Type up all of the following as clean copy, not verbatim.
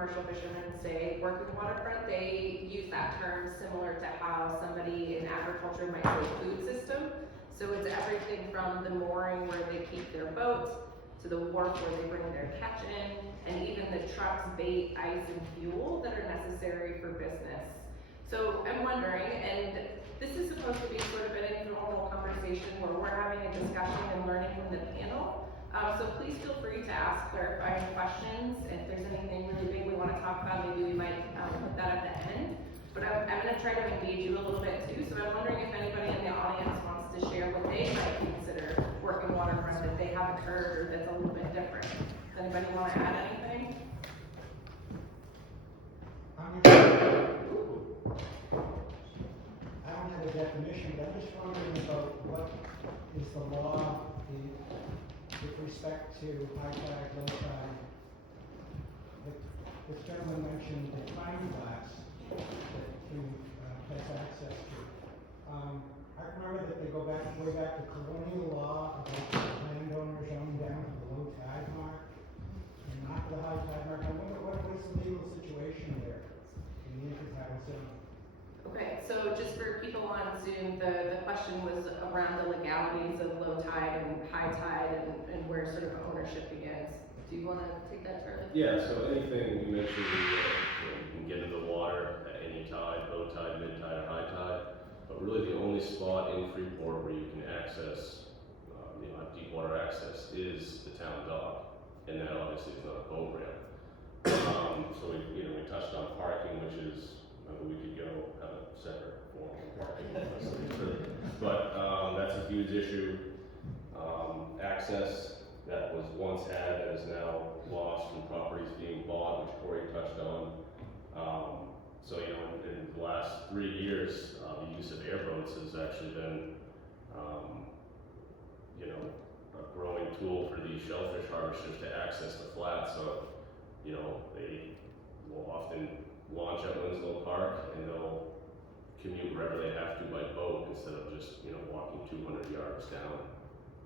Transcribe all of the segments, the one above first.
commercial fishermen say working waterfront, they use that term similar to how somebody in agriculture might say food system. So it's everything from the mooring where they keep their boats, to the wharf where they bring their catch in, and even the trucks, bait, ice, and fuel that are necessary for business. So I'm wondering, and this is supposed to be sort of an informal conversation where we're having a discussion and learning from the panel. So please feel free to ask clarifying questions. If there's anything really big we want to talk about, maybe we might put that at the end. But I'm going to try to engage you a little bit too. So I'm wondering if anybody in the audience wants to share what they might consider working waterfront that they haven't heard or that's a little bit different. Does anybody want to add anything? I don't have a definition, but I'm just wondering about what is the law with respect to high tide, low tide. The gentleman mentioned the time glass that he has access to. I remember that they go back way back to colonial law about landowners owned down to the low tide mark and not the high tide mark. I wonder what is the legal situation there in the intertidal zone. Okay, so just for people on Zoom, the question was around the legalities of low tide and high tide and where sort of ownership begins. Do you want to take that, Charlie? Yeah, so anything you mentioned, you can get into the water at any tide, low tide, mid tide, or high tide. But really the only spot in Freeport where you can access, have deep water access is the town dock. And that obviously is not a boat ramp. So we touched on parking, which is, we could go have a separate forum on parking. But that's a huge issue. Access that was once had that is now lost from properties being bought, which Corey touched on. So in the last 3 years, the use of airboats has actually been, a growing tool for these shellfish harvesters to access the flat. So, they will often launch at Winslow Park and they'll commute wherever they have to by boat instead of just, walking 200 yards down,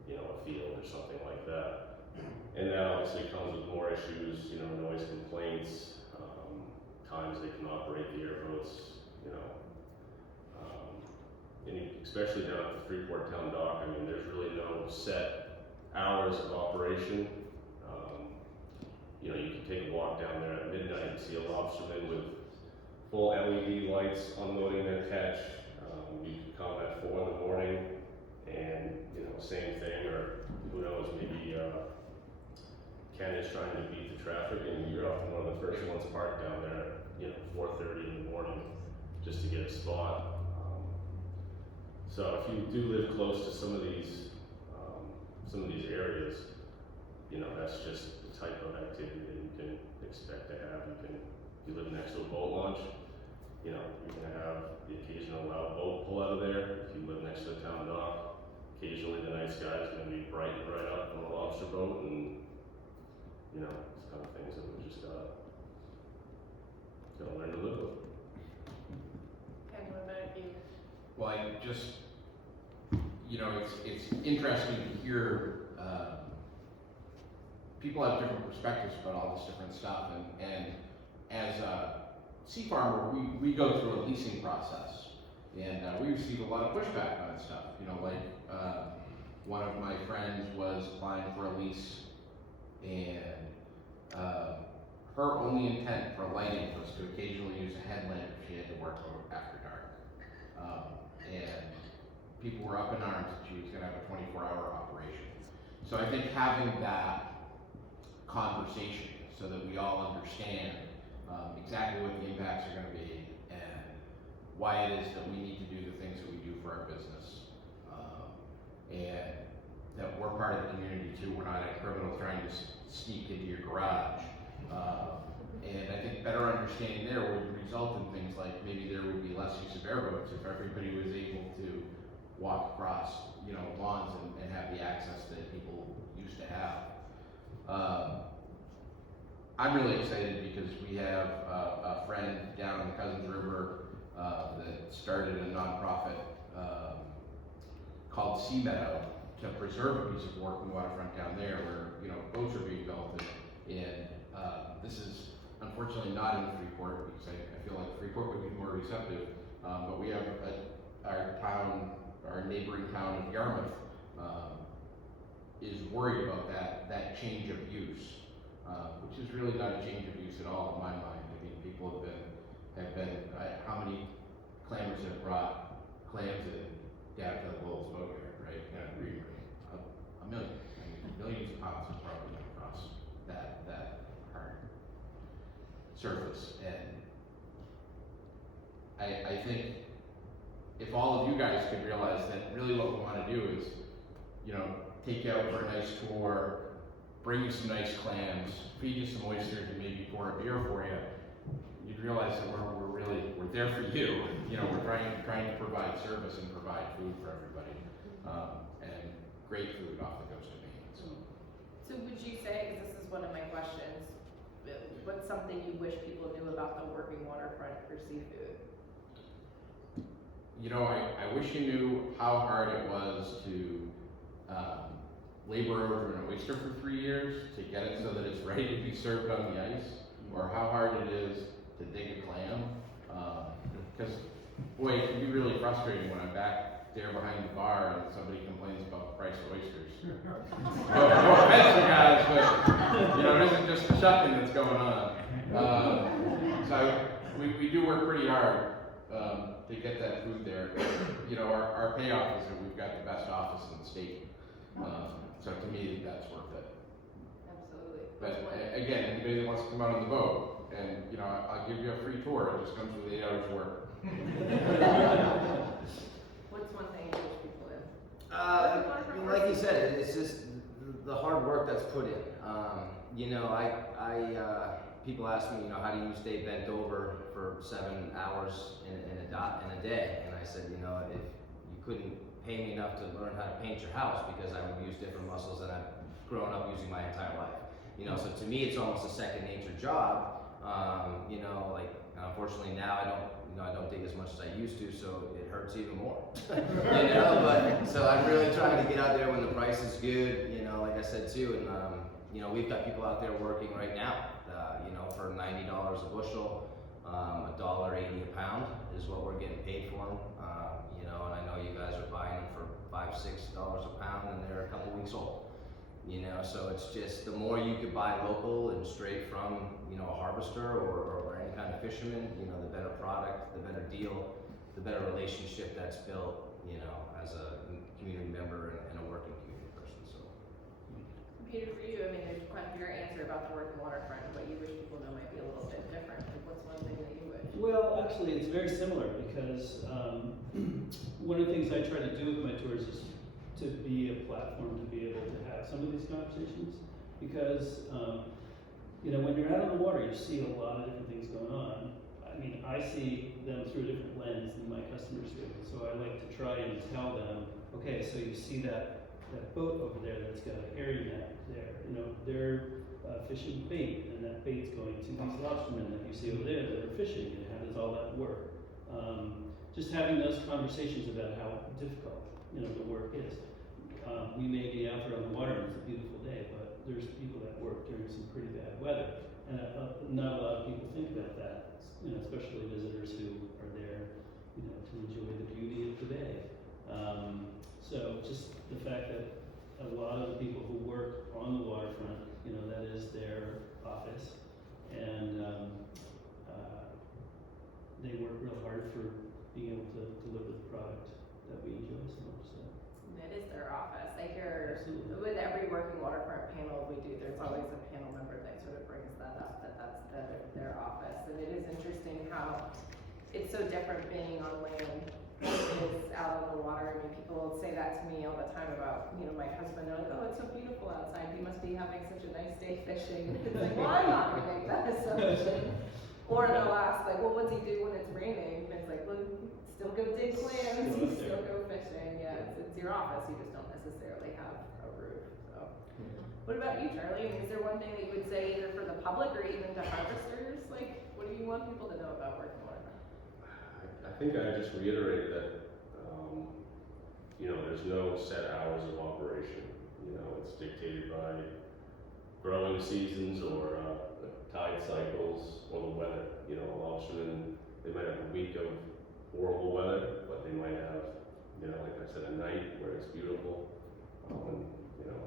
a field or something like that. And that obviously comes with more issues, noise complaints, times they can operate the airboats, and especially down at the Freeport Town Dock. I mean, there's really no set hours of operation. You can take a walk down there at midnight and see a lobsterman with full LED lights unloading their catch. You can come at 4 in the morning and, same thing, or who knows, maybe Ken is trying to beat the traffic and you're often one of the first ones parked down there, 4:30 in the morning just to get a spot. So if you do live close to some of these areas, that's just the type of activity that you can expect to have. You live next to a boat launch, you're gonna have the occasional loud boat pull out of there. If you live next to the town dock, occasionally the night sky is gonna be bright up from a lobster boat, and it's kind of things that we just gotta learn to live with. And what about you? Well, I just, it's interesting to hear people have different perspectives about all this different stuff, and as a sea farmer, we go through a leasing process, and we receive a lot of pushback on stuff. One of my friends was applying for a lease, and her only intent for lighting was to occasionally use a headlamp if she had to work after dark. And people were up in arms that she was going to have a 24-hour operation. So I think having that conversation so that we all understand exactly what the impacts are going to be and why it is that we need to do the things that we do for our business, and that we're part of the community too. We're not a criminal trying to sneak into your garage. And I think better understanding there would result in things like maybe there would be less use of airboats if everybody was able to walk across, lawns and have the access that people used to have. I'm really excited because we have a friend down in the Cousins River that started a nonprofit called Sea Meadow to preserve a piece of working waterfront down there where boats are being built, and this is unfortunately unfortunately not in Freeport, because I feel like Freeport would be more receptive, but we have our neighboring town of Yarmouth, is worried about that change of use, which is really not a change of use at all in my mind. I mean, people have been, how many clammers have brought clams in down to the Lowell's boatyard, right? A million. I mean, millions of pounds have probably come across that hard surface. And I think if all of you guys could realize that really what we want to do is, take you out for a nice tour, bring you some nice clams, feed you some oysters, and maybe pour a beer for you, you'd realize that we're there for you. We're trying to provide service and provide food for everybody, and great food off the coast of Maine. So would you say, because this is one of my questions, what's something you wish people knew about the working waterfront for seafood? I wish you knew how hard it was to labor over an oyster for 3 years to get it so that it's ready to be served on the ice, or how hard it is to dig a clam. Because, boy, it can be really frustrating when I'm back there behind the bar and somebody complains about the price of oysters. No offense, you guys, but it isn't just the shucking that's going on. So we do work pretty hard to get that food there. Our payoff is that we've got the best office in the state. So to me, that's worth it. Absolutely. But again, anybody that wants to come out on the boat, and I'll give you a free tour. It just comes with 8 hours of work. What's one thing you wish people did? Like you said, it's just the hard work that's put in. People ask me, how do you stay bent over for 7 hours in a day? And I said, if you couldn't pay me enough to learn how to paint your house, because I would use different muscles that I've grown up using my entire life. So to me, it's almost a second nature job. Unfortunately now I don't dig as much as I used to, so it hurts even more. But so I'm really trying to get out there when the price is good. Like I said too, and we've got people out there working right now. For $90 a bushel, $1.80 a pound is what we're getting paid for them. And I know you guys are buying them for $5, $6 a pound, and they're a couple weeks old. So it's just the more you could buy local and straight from a harvester or any kind of fisherman, the better product, the better deal, the better relationship that's built, as a community member and a working community person. So. Peter, for you, there's quite your answer about the working waterfront. What you wish people know might be a little bit different. Like, what's one thing that you wish? Well, actually, it's very similar because one of the things I try to do with my tours is to be a platform to be able to have some of these conversations, because when you're out on the water, you see a lot of different things going on. I see them through a different lens than my customers do, so I like to try and tell them, okay, so you see that boat over there that's got an area net there, they're fishing bait, and that bait's going to these lobstermen that you see over there that are fishing, and how does all that work? Just having those conversations about how difficult the work is. We may be out there on the water and it's a beautiful day, but there's people that work during some pretty bad weather, and not a lot of people think about that. Especially visitors who are there, to enjoy the beauty of the bay. So just the fact that a lot of the people who work on the waterfront, that is their office, and they work real hard for being able to deliver the product that we enjoy so much. So. It is their office. I hear Absolutely. with every working waterfront panel we do, there's always a panel member that sort of brings that up, that's their office. And it is interesting how it's so different being on land than it is out on the water. People will say that to me all the time about, my husband. They're like, oh, it's so beautiful outside. You must be having such a nice day fishing. And it's like, well, I'm not going to make that assumption. Or they'll ask, like, well, what do you do when it's raining? And it's like, well, still go dig clams, you still go fishing. Yeah, it's your office. You just don't necessarily have a roof. So, what about you, Charlie? Is there one thing that you would say either for the public or even to harvesters? Like, what do you want people to know about working waterfront? I think I just reiterated that, there's no set hours of operation. It's dictated by growing seasons or tide cycles. When they might have a week of horrible weather, but they might have, you know, like I said, a night where it's beautiful, and, you know,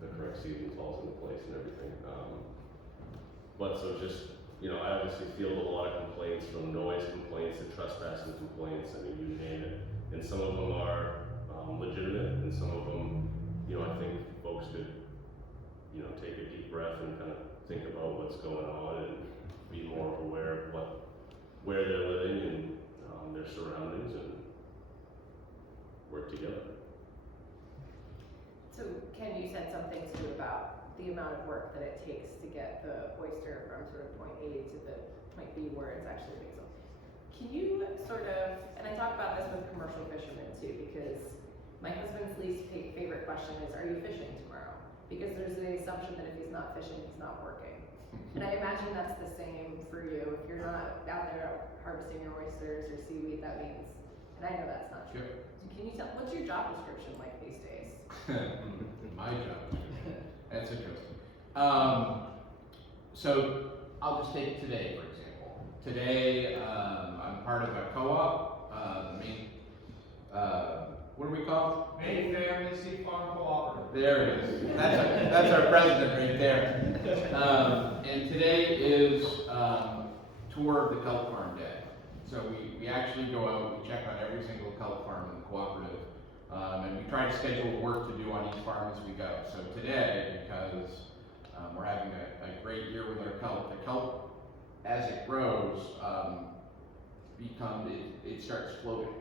the correct season falls into place and everything. But so just, you know, I obviously field a lot of complaints, from noise complaints to trespassing complaints, I mean, you name it. And some of them are legitimate, and some of them, you know, I think folks could, you know, take a deep breath and kind of think about what's going on and be more aware of where they're living and their surroundings, and work together. So Ken, you said something too about the amount of work that it takes to get the oyster from sort of point A to the point B where it's actually being sold. Can you sort of, and I talk about this with commercial fishermen too, because my husband's least favorite question is, are you fishing tomorrow? Because there's the assumption that if he's not fishing, he's not working. And I imagine that's the same for you. If you're not out there harvesting your oysters or seaweed, that means, and I know that's not true. Sure. So can you tell, what's your job description like these days? My job. That's interesting. So I'll just take today, for example. Today, I'm part of a co-op, what are we called? Maine Family Seed Farm Cooperative. There it is. That's our president right there. And today is tour of the kelp farm day. So we actually go out, we check on every single kelp farm in the cooperative, and we try to schedule work to do on each farm as we go. So today, because we're having a great year with our kelp, the kelp, as it grows, it starts floating.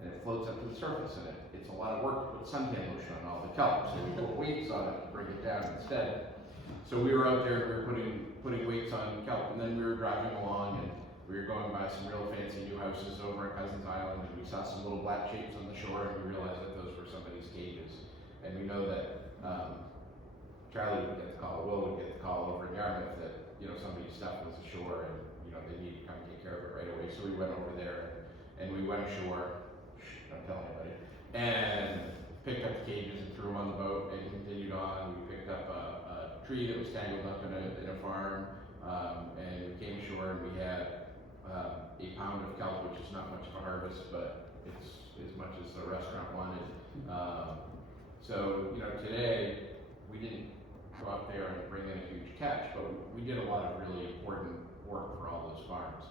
And it floats up to the surface, and it's a lot of work to put suntan lotion on all the kelp, so we put weights on it to bring it down instead. So we were out there, we were putting weights on kelp, and then we were driving along, and we were going by some real fancy new houses over at Cousins Island, and we saw some little black shapes on the shore, and we realized that those were somebody's cages. And we know that Charlie would get the call, Will would get the call over in Yarmouth that, you know, somebody's stuff was ashore, and, you know, they need to come take care of it right away. So we went over there, and we went ashore. Don't tell anybody. And picked up the cages and threw them on the boat and continued on. We picked up a tree that was tangled up in a farm, and we came ashore, and we had a pound of kelp, which is not much of a harvest, but it's as much as the restaurant wanted. So, you know, today we didn't go out there and bring in a huge catch, but we did a lot of really important work for all those farms.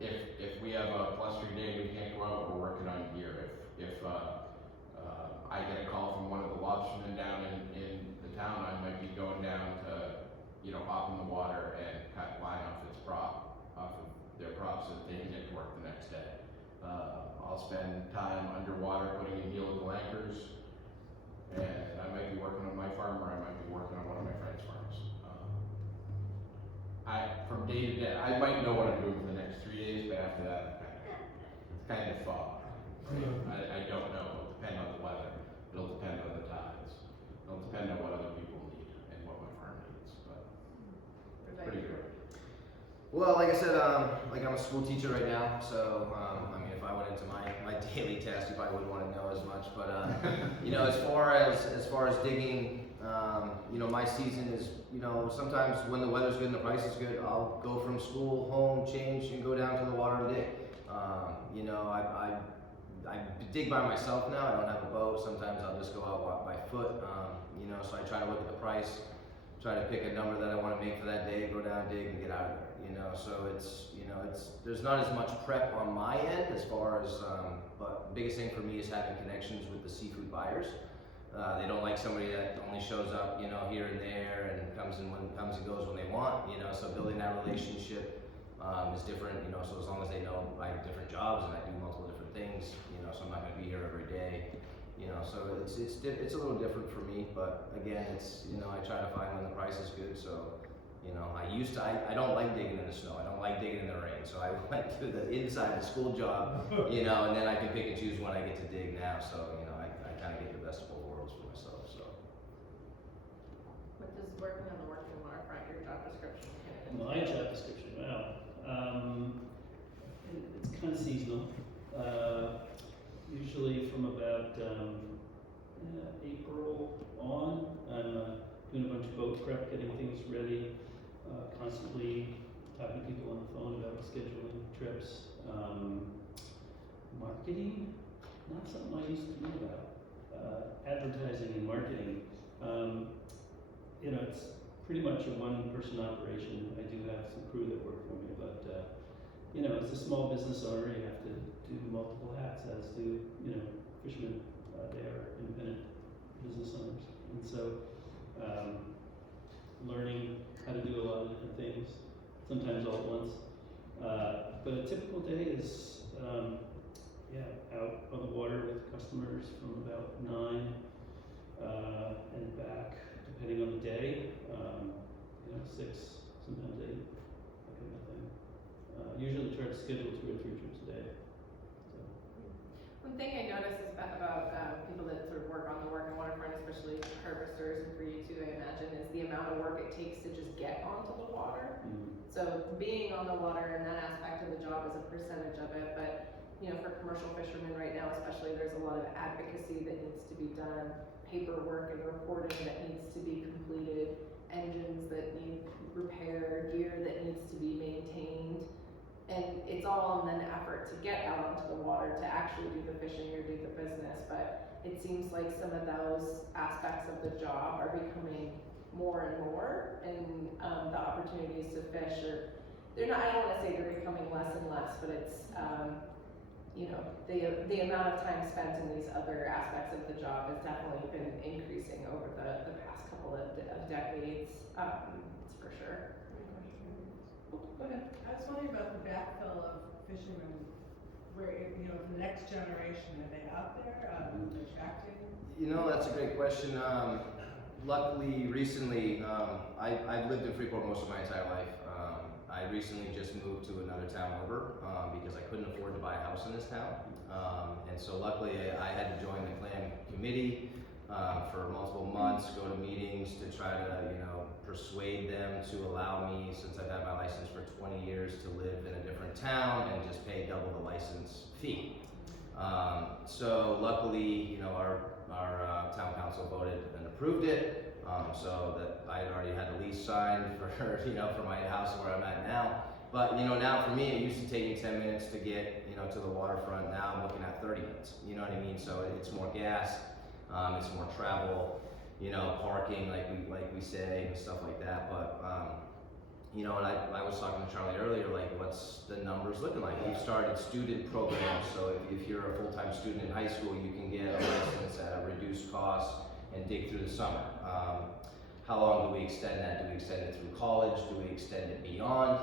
If we have a +3 day, we can't go out, we're working on gear. If I get a call from one of the lobstermen down in the town, I might be going down to, you know, hop in the water and cut line off of their prop so that they can get to work the next day. I'll spend time underwater putting in helical anchors, and I might be working on my farm, or I might be working on one of my friend's farms. From day to day, I might know what I'm doing for the next 3 days, but after that, it's kind of fog. Right? I don't know. It'll depend on the weather. It'll depend on the tides. It'll depend on what other people need and what my farm needs. But it's pretty good. Well, like I said, like I'm a school teacher right now, so I mean, if I went into my daily task, you probably wouldn't want to know as much. But you know, as far as digging, you know, my season is, you know, sometimes when the weather's good and the price is good, I'll go from school home, change, and go down to the water and dig. You know, I dig by myself now. I don't have a boat. Sometimes I'll just go out walk by foot. You know, so I try to look at the price, try to pick a number that I want to make for that day, go down, dig, and get out of there. You know, so there's not as much prep on my end as far as, but the biggest thing for me is having connections with the seafood buyers. They don't like somebody that only shows up, you know, here and there and comes and goes when they want, you know, so building that relationship is different, you know, so as long as they know I have different jobs and I do multiple different things, you know, so I'm not gonna be here every day, you know, so it's a little different for me, but again, it's, you know, I try to find when the price is good, so, you know, I don't like digging in the snow, I don't like digging in the rain, so I went to the inside the school job, you know, and then I can pick and choose when I get to dig now, so, you know, I kind of get the best of both worlds for myself, so. What does working on the working waterfront, your job description? My job description, wow. It's kind of seasonal. Usually from about April on, I'm doing a bunch of boat prep, getting things ready, constantly talking to people on the phone about scheduling pretty much a one-person operation. I do have some crew that work for me, but, you know, as a small business owner, you have to do multiple hats, as do, you know, fishermen. They are independent business owners. And so, learning how to do a lot of different things, sometimes all at once. But a typical day is, out on the water with customers from about 9 and back, depending on the day. 6, sometimes 8, that kind of thing. Usually try to schedule 2 or 3 trips a day. So. One thing I notice is about people that sort of work on the Oregon waterfront, especially harvesters, and for you too, I imagine, is the amount of work it takes to just get onto the water. So being on the water and that aspect of the job is a percentage of it, but you know, for commercial fishermen right now especially, there's a lot of advocacy that needs to be done, paperwork and reporting that needs to be completed, engines that need repair, gear that needs to be maintained. And it's all in an effort to get out onto the water to actually do the fishing or do the business, but it seems like some of those aspects of the job are becoming more and more, and the opportunities to fish are, they're not, I don't wanna say they're becoming less and less, but it's, you know, the amount of time spent in these other aspects of the job has definitely been increasing over the past couple of decades, it's for sure. Oh, go ahead. I was wondering about the backfill of fishermen, where, you know, the next generation, are they out there, attracting? You know, that's a great question. Luckily, recently, I've lived in Freeport most of my entire life. I recently just moved to another town over because I couldn't afford to buy a house in this town. And so luckily I had to join the clan committee for multiple months, go to meetings to try to, you know, persuade them to allow me, since I've had my license for 20 years, to live in a different town and just pay double the license fee. So luckily, you know, our town council voted and approved it. So that I had already had a lease signed for, you know, for my house where I'm at now. But, you know, now for me, it used to take me 10 minutes to get, you know, to the waterfront. Now I'm looking at 30 minutes, you know what I mean? So it's more gas, it's more travel, you know, parking, like we say, and stuff like that. But, you know, and I was talking to Charlie earlier, like, what's the numbers looking like? We've started student programs, so if you're a full-time student in high school, you can get a license at a reduced cost and dig through the summer. How long do we extend that? Do we extend it through college? Do we extend it beyond?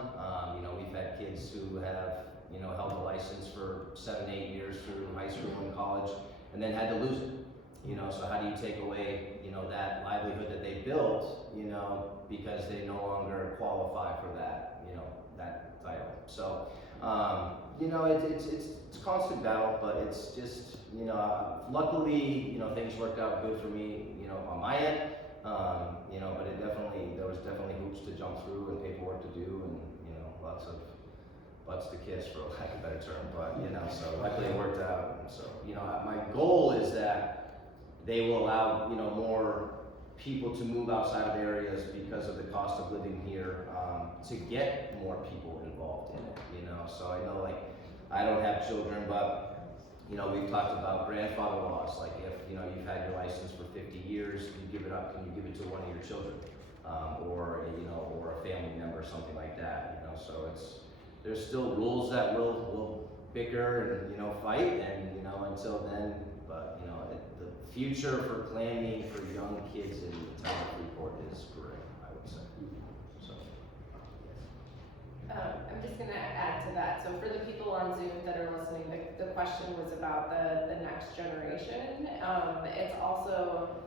You know, we've had kids who have, you know, held a license for 7, 8 years through high school and college, and then had to lose it. You know, so how do you take away, you know, that livelihood that they built, you know, because they no longer qualify for that, you know, that title. So, you know, it's a constant battle, but it's just, you know, luckily, you know, things worked out good for me, you know, on my end. You know, but there was definitely hoops to jump through and paperwork to do, and, you know, lots of butts to kiss, for lack of a better term, but, you know, so luckily it worked out. And so, you know, my goal is that they will allow, you know, more people to move outside of areas because of the cost of living here, to get more people involved in it, you know. So I know, like, I don't have children, but, you know, we've talked about grandfather laws, like if, you know, you've had your license for 50 years, you give it up, can you give it to one of your children? Or, you know, or a family member, something like that, you know. So there's still rules that we'll bicker and, you know, fight, and, you know, until then, but, you know, the future for clamming for young kids in the town of Freeport is grim, I would say. So. I'm just gonna add to that. So for the people on Zoom that are listening, the question was about the next generation. It's also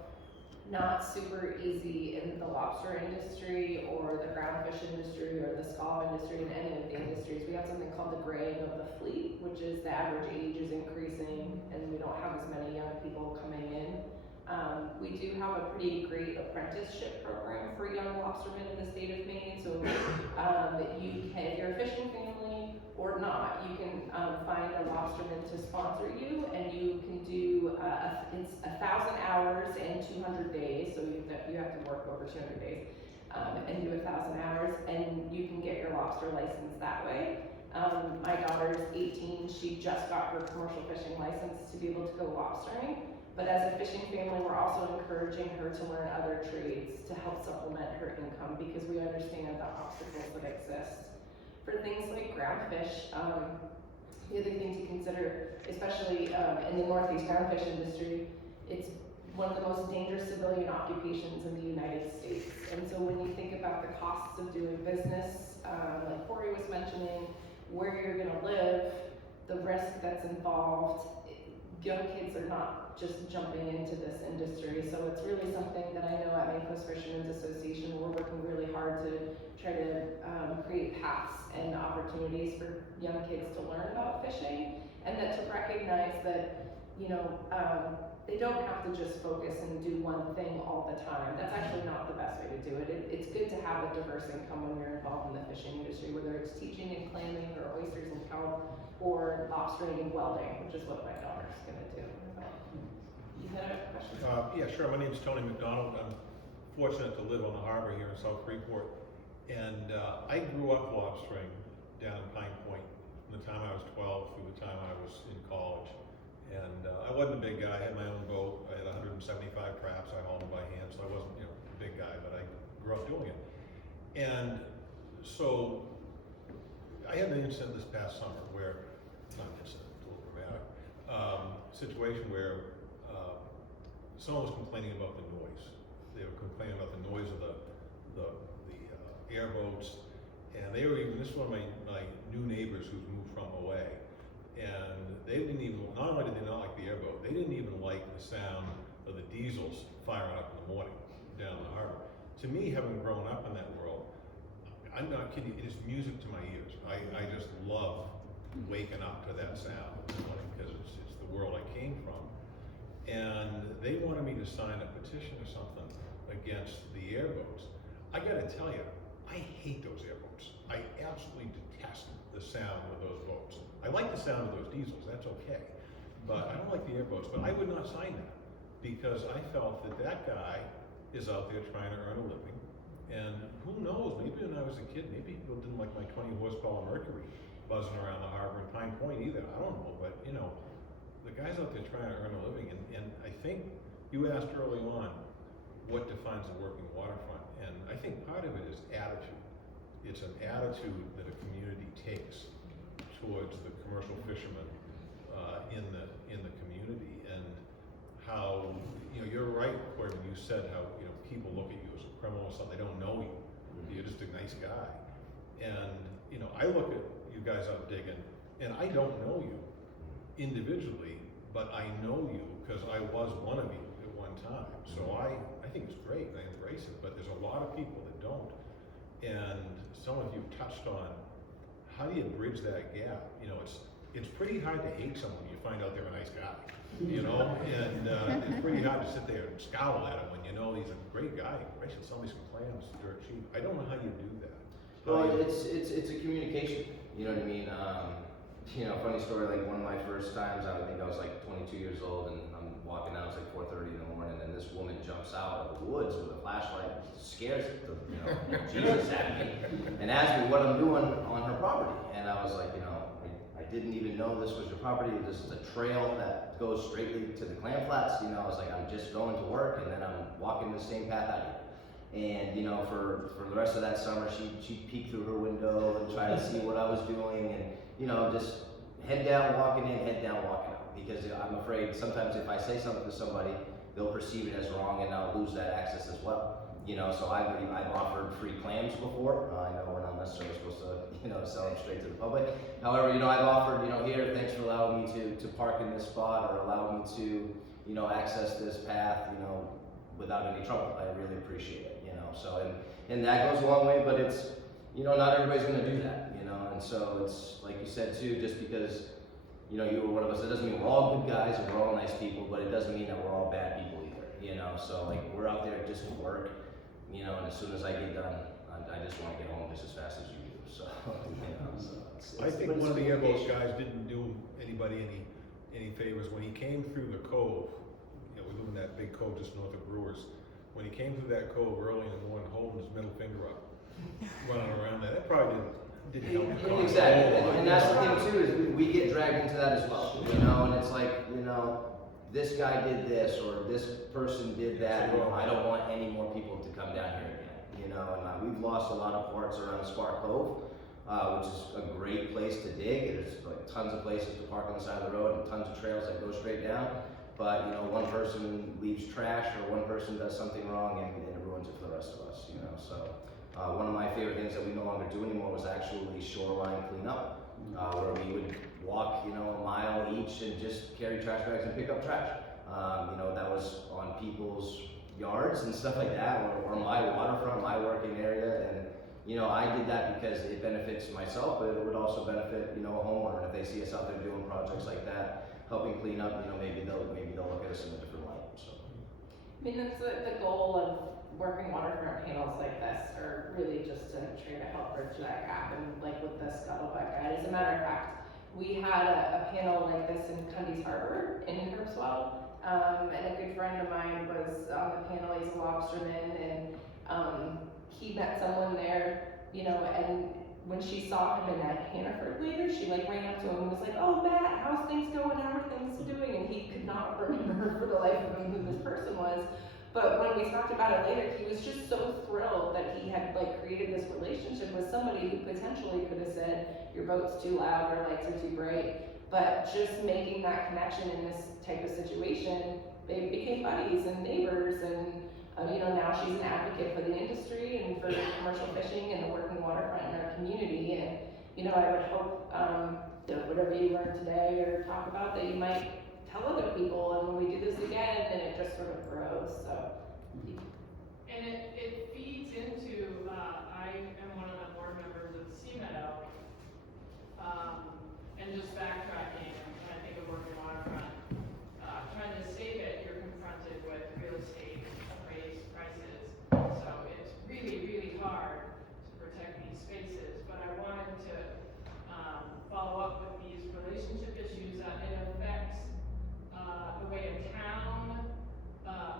not super easy in the lobster industry or the groundfish industry or the scallop industry, in any of the industries. We have something called the graying of the fleet, which is the average age is increasing and we don't have as many young people coming in. We do have a pretty great apprenticeship program for young lobstermen in the state of Maine. So you can, if you're a fishing family or not, you can find a lobsterman to sponsor you, and you can do it's 1,000 hours and 200 days. So you have to work over 200 days and do 1,000 hours, and you can get your lobster license that way. My daughter's 18. She just got her commercial fishing license to be able to go lobstering. But as a fishing family, we're also encouraging her to learn other trades to help supplement her income because we understand the obstacles that exist. For things like ground fish, the other thing to consider, especially in the Northeast ground fish industry, it's one of the most dangerous civilian occupations in the United States. And so when you think about the costs of doing business, like Corey was mentioning, where you're gonna live, the risk that's involved, young kids are not just jumping into this industry. So it's really something that I know at Maine Coast Fishermen's Association, we're working really hard to try to create paths and opportunities for young kids to learn about fishing, and that to recognize that, you know, they don't have to just focus and do one thing all the time. That's actually not the best way to do it. It's good to have a diverse income when you're involved in the fishing industry, whether it's teaching and clamming or oysters and kelp or lobstering and welding, which is what my daughter's gonna do. You had a question? Yeah, sure. My name's Tony McDonald. I'm fortunate to live on the harbor here in South Freeport. And I grew up lobstering down in Pine Point from the time I was 12 through the time I was in college. And I wasn't a big guy. I had my own boat. I had 175 traps. I hauled them by hand, so I wasn't, you know, a big guy, but I grew up doing it. And so I had an incident this past summer where, not an incident, it's a little dramatic, situation where someone was complaining about the noise. They were complaining about the noise of the airboats, and they were even, this is one of my new neighbors who's moved from away, and they didn't even, not only did they not like the airboat, they didn't even like the sound of the diesels firing up in the morning down the harbor. To me, having grown up in that world, I'm not kidding, it is music to my ears. I just love waking up to that sound in the morning because it's the world I came from. And they wanted me to sign a petition or something against the airboats. I gotta tell you, I hate those airboats. I absolutely detest the sound of those boats. I like the sound of those diesels, that's okay. But I don't like the airboats, but I would not sign that because I felt that that guy is out there trying to earn a living. And who knows, maybe when I was a kid, maybe people didn't like my 20 horsepower Mercury buzzing around the harbor in Pine Point either. I don't know, but you know, the guy's out there trying to earn a living. And I think you asked early on what defines a working waterfront. And I think part of it is attitude. It's an attitude that a community takes towards the commercial fishermen in the community, and how, you know, you're right, Corey, when you said how, you know, people look at you as a criminal or something. They don't know you. You're just a nice guy. And you know, I look at you guys out digging, and I don't know you individually, but I know you because I was one of you at one time. So I think it's great. I embrace it. But there's a lot of people that don't. And some of you touched on how do you bridge that gap? You know, it's pretty hard to hate someone when you find out they're a nice guy. You know, and it's pretty hard to sit there and scowl at him when you know he's a great guy. I should sell me some clams, dirt cheap. I don't know how you do that. Well, it's a communication. You know what I mean? You know, funny story. Like one of my first times, I think I was like 22 years old, and I'm walking out. It's like 4:30 in the morning, and this woman jumps out of the woods with a flashlight, scares the Jesus at me, and asks me what I'm doing on her property. And I was like, you know, I didn't even know this was your property. This is a trail that goes straightly to the clam flats. You know, I was like, I'm just going to work, and then I'm walking the same path I did. And you know, for the rest of that summer, she'd peek through her window and try to see what I was doing, and you know, just head down, walking in, head down, walking out. Because I'm afraid sometimes if I say something to somebody, they'll perceive it as wrong, and I'll lose that access as well. You know, so I've offered free clams before. I know we're not necessarily supposed to, you know, sell them straight to the public. However, you know, I've offered, you know, here, thanks for allowing me to park in this spot, or allow me to, you know, access this path, you know, without any trouble. I really appreciate it, you know. So, and that goes a long way, but it's, you know, not everybody's gonna do that, you know. And so it's, like you said too, just because, you know, you were one of us, it doesn't mean we're all good guys and we're all nice people, but it doesn't mean that we're all bad people either, you know. So like, we're out there just to work, you know, and as soon as I get done, I just wanna get home just as fast as you do, so, you know, so I think one of the airboats guys didn't do anybody any favors when he came through the cove. You know, we live in that big cove just north of Brewers. When he came through that cove early in the morning, holding his middle finger up, running around that, that probably didn't help him. Exactly, and that's the thing too, is we get dragged into that as well, you know, and it's like, you know, this guy did this, or this person did that, you know, I don't want any more people to come down here again, you know, and we've lost a lot of parts around Spark Cove, which is a great place to dig. There's like tons of places to park on the side of the road and tons of trails that go straight down. But, you know, one person leaves trash or one person does something wrong and it ruins it for the rest of us, you know, so. One of my favorite things that we no longer do anymore was actually shoreline cleanup, where we would walk, you know, a mile each and just carry trash bags and pick up trash. You know, that was on people's yards and stuff like that, or my waterfront, my working area, and you know, I did that because it benefits myself, but it would also benefit, you know, a homeowner. And if they see us out there doing projects like that, helping clean up, you know, maybe they'll look at us in a different light. So. I mean, that's the goal of working waterfront panels like this, are really just to try to help bridge that gap, and like with the scuttlebutt guide. As a matter of fact, we had a panel like this in Cundy's Harbor in Herbswell, and a good friend of mine was on the panel. He's a lobsterman, and he met someone there, you know, and when she saw him in Hannaford later, she like ran up to him and was like, "Oh, Matt, how's things going? How are things doing?" And he could not remember for the life of him who this person was. But when we talked about it later, he was just so thrilled that he had like created this relationship with somebody who potentially could have said, "Your boat's too loud, your lights are too bright." But just making that connection in this type of situation, they became buddies and neighbors, and you know, now she's an advocate for the industry and for commercial fishing and the working waterfront in our community. And you know, I would hope that whatever you learned today or talk about, that you might tell other people, and when we do this again, and it just sort of grows. So. And it feeds into, I am one of the board members of Sea Meadow, and just backtracking, when I think of working waterfront, trying to save it, you're confronted with real estate raised prices. So it's really, really hard to protect these spaces. But I wanted to follow up with these relationship issues that it affects the way a town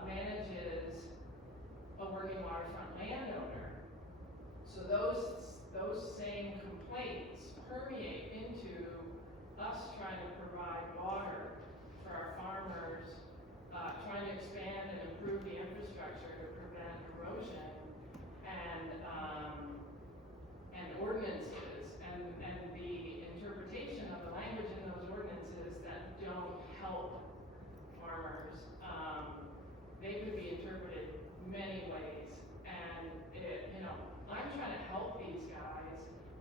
manages a working waterfront landowner. So those same complaints permeate into us trying to provide water for our farmers, trying to expand and improve the infrastructure to prevent erosion, and ordinances, and the interpretation of the language in those ordinances that don't help farmers. They could be interpreted many ways, and you know, I'm trying to help these guys,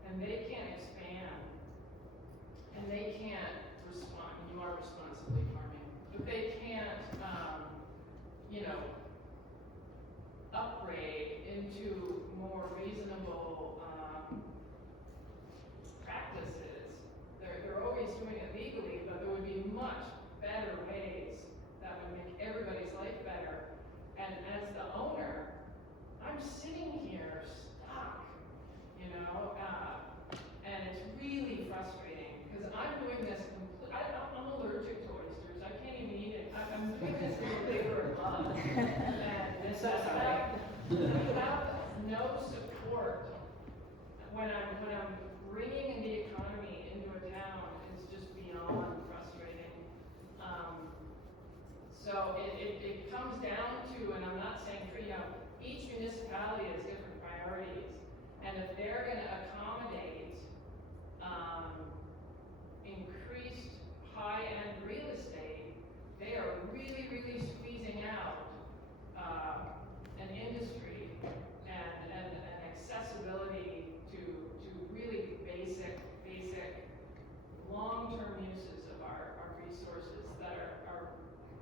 and they can't expand, and they can't respond. You are responsibly farming, but they can't, you know, upgrade into more reasonable practices. They're always doing it legally, but there would be much better ways that would make everybody's life better. And as the owner, I'm sitting here stuck, you know, and it's really frustrating because I'm doing this. I'm allergic to oysters. I can't even eat it. I'm doing this in labor of love, and this without no support. When I'm bringing the economy into a town, is just beyond frustrating. So it comes down to, and I'm not saying for, you know, each municipality has different priorities, and if they're going to accommodate increased high-end real estate, they are really, really squeezing out an industry and accessibility to really basic long-term uses of our resources that are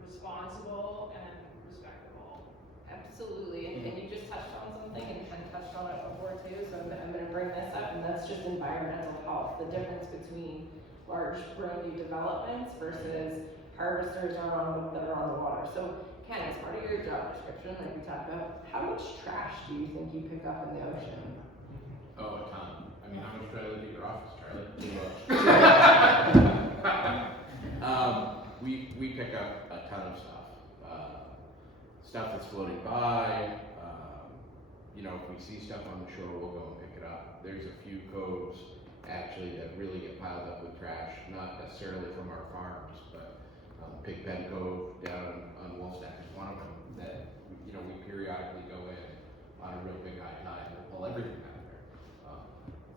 responsible and respectable. Absolutely, and you just touched on something, and Ken touched on it before too, so I'm gonna bring this up, and that's just environmental health, the difference between large brand new developments versus harvesters that are on the water. So Ken, as part of your job description, like we talked about, how much trash do you think you pick up in the ocean? Oh, a ton. I mean, how much do I live at your office, Charlie? We pick up a ton of stuff. Stuff that's floating by. You know, if we see stuff on the shore, we'll go and pick it up. There's a few coves actually that really get piled up with trash, not necessarily from our farms, but Pigpen Cove down on Wolfstack is one of them that, you know, we periodically go in on a real big high tide, and we'll pull everything out of there.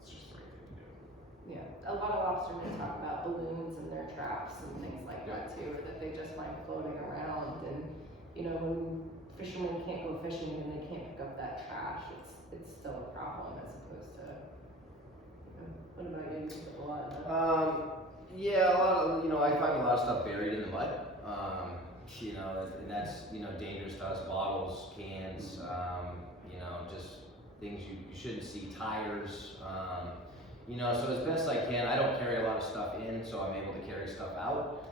It's just the right thing to do. Yeah, a lot of lobstermen talk about balloons and their traps and things like that too, or that they just find floating around, and, you know, when fishermen can't go fishing and they can't pick up that trash, it's still a problem as opposed to, you know, what about you? You pick up a lot of that? Yeah, a lot of, you know, I find a lot of stuff buried in the mud. You know, and that's, you know, dangerous to us. Bottles, cans, you know, just things you shouldn't see, tires. You know, so as best I can, I don't carry a lot of stuff in, so I'm able to carry stuff out.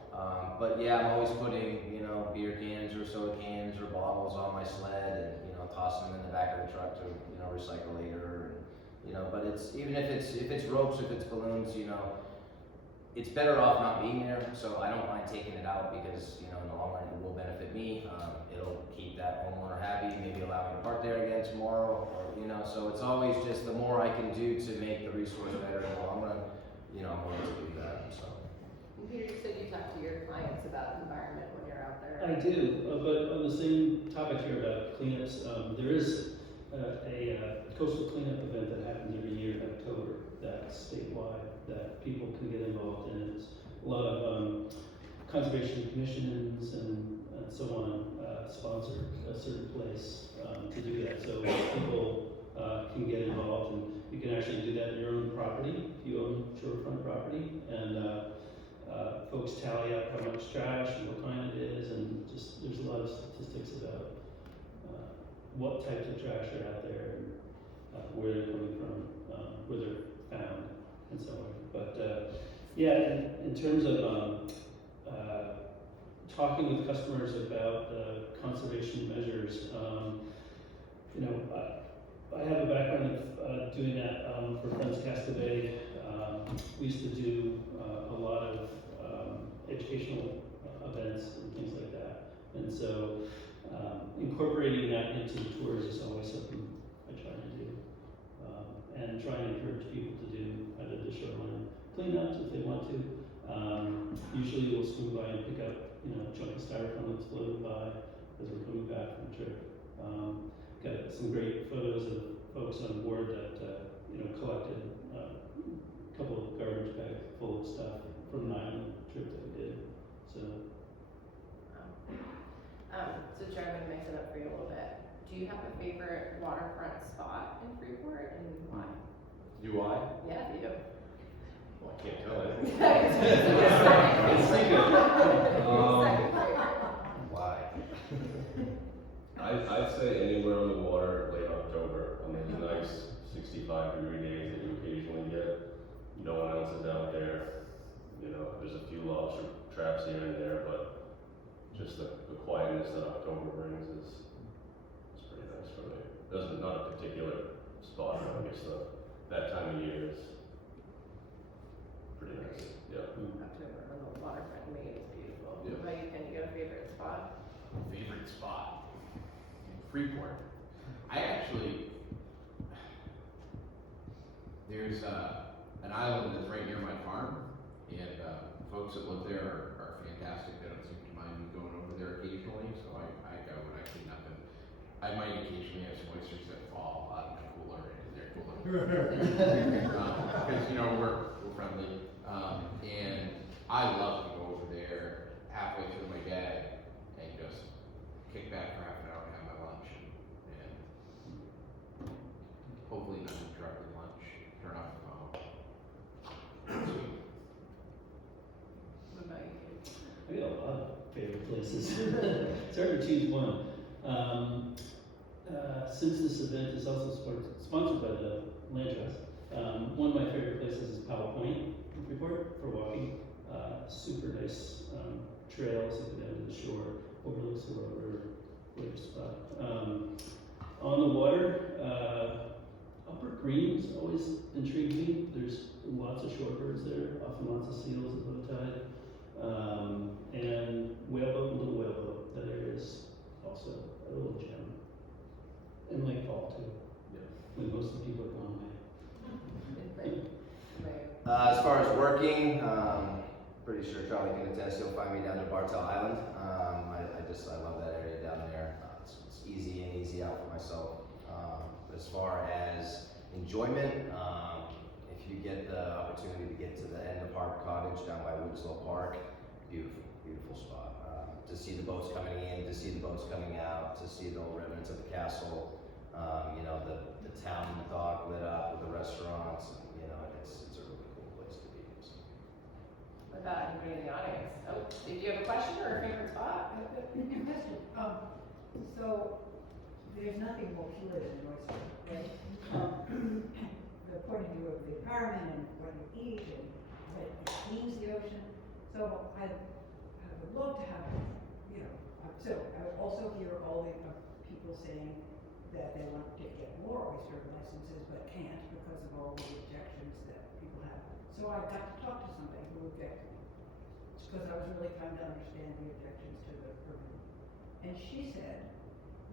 But yeah, I'm always putting, you know, beer cans or soda cans or bottles on my sled and, you know, tossing them in the back of the truck to, you know, recycle later. And, you know, but it's, even if it's ropes, if it's balloons, you know, it's better off not being there, so I don't mind taking it out because, you know, in the long run, it will benefit me. It'll keep that homeowner happy, maybe allow me to park there again tomorrow, or, you know, so it's always just the more I can do to make the resource better in the long run, you know, I'm willing to do that, so. Peter, you said you talk to your clients about the environment when you're out there. I do, but on the same topic here about cleanups, there is a coastal cleanup event that happens every year in October that's statewide that people can get involved in. It's a lot of conservation commissions and so on sponsor a certain place to do that. So people can get involved, and you can actually do that in your own property if you own shorefront property. And folks tally up how much trash and what kind it is, and just there's a lot of statistics about what types of trash are out there and where they're coming from, where they're found, and so on. But yeah, in terms of talking with customers about conservation measures, you know, I have a background of doing that for Friends Cascade. We used to do a lot of educational events and things like that, and so incorporating that into the tours is always something I try to do, and try and encourage people to do either the shoreline cleanups if they want to. Usually we'll swing by and pick up, you know, a chunk of styrofoam that's floated by as we're coming back from the trip. Got some great photos of folks on board that you know, collected a couple of garbage bags full of stuff from an island trip that we did. So So Joe, I'm gonna mix it up for you a little bit. Do you have a favorite waterfront spot in Freeport, and why? Do I? Yeah, you do. Well, I can't tell anything. it's secret. Why? I'd say anywhere on the water, late October, on those nice 65-degree days that you occasionally get. No one else is out there. You know, there's a few lobster traps here and there, but just the quietness that October brings is pretty nice for me. Not a particular spot, but I guess that time of year is pretty nice. Yeah. October on the waterfront in Maine is beautiful. Yeah. What about you? Can you get a favorite spot? Favorite spot in Freeport. There's an island that's right near my farm, and folks that live there are fantastic. They don't seem to mind me going over there occasionally, so I go and I clean up, and I might occasionally have some oysters that fall out of my cooler into their cooler. Because, you know, we're friendly, and I love to go over there halfway through my day and just kick back for half an hour and have my lunch, and hopefully not interrupt the lunch, turn off the phone. What about you? I got a lot of favorite places. It's hard to choose one. Since this event is also sponsored by the Land Trust, one of my favorite places is Powell Point in Freeport for walking. Super nice trails that go down to the shore, overlooks the river, great spot. On the water, Upper Green's always intrigued me. There's lots of shorebirds there, often lots of seals at low tide. And whaleboat and little whaleboat, that area is also a little gem. And Lake Fall too, when most of the people are gone away. Right. As far as working, pretty sure Charlie can attest, you'll find me down to Bartel Island. I love that area down there. It's easy in, easy out for myself. As far as enjoyment, if you get the opportunity to get to the end of Harp Cottage down by Winslow Park, beautiful, beautiful spot. To see the boats coming in, to see the boats coming out, to see the old remnants of the castle, you know, the town dock lit up with the restaurants, you know, it's a really cool place to be. So. What about anybody in the audience? Oh, did you have a question or a favorite spot? Question, so there's nothing more pure than oyster, right? The point of view of the environment and what you eat and what it cleans the ocean. So I would love to have, you know, so I would also hear all the people saying that they want to get more oyster licenses but can't because of all the objections that people have. So I got to talk to somebody who objected, because I was really trying to understand the objections to the permit. And she said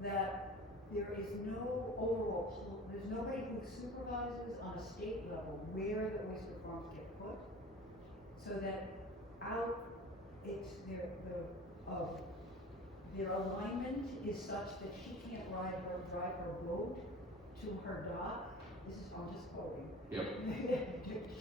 that there is no overall, there's nobody who supervises on a state level where the oyster farms get put, so that their alignment is such that she can't drive her boat to her dock. I'm just quoting. Yep.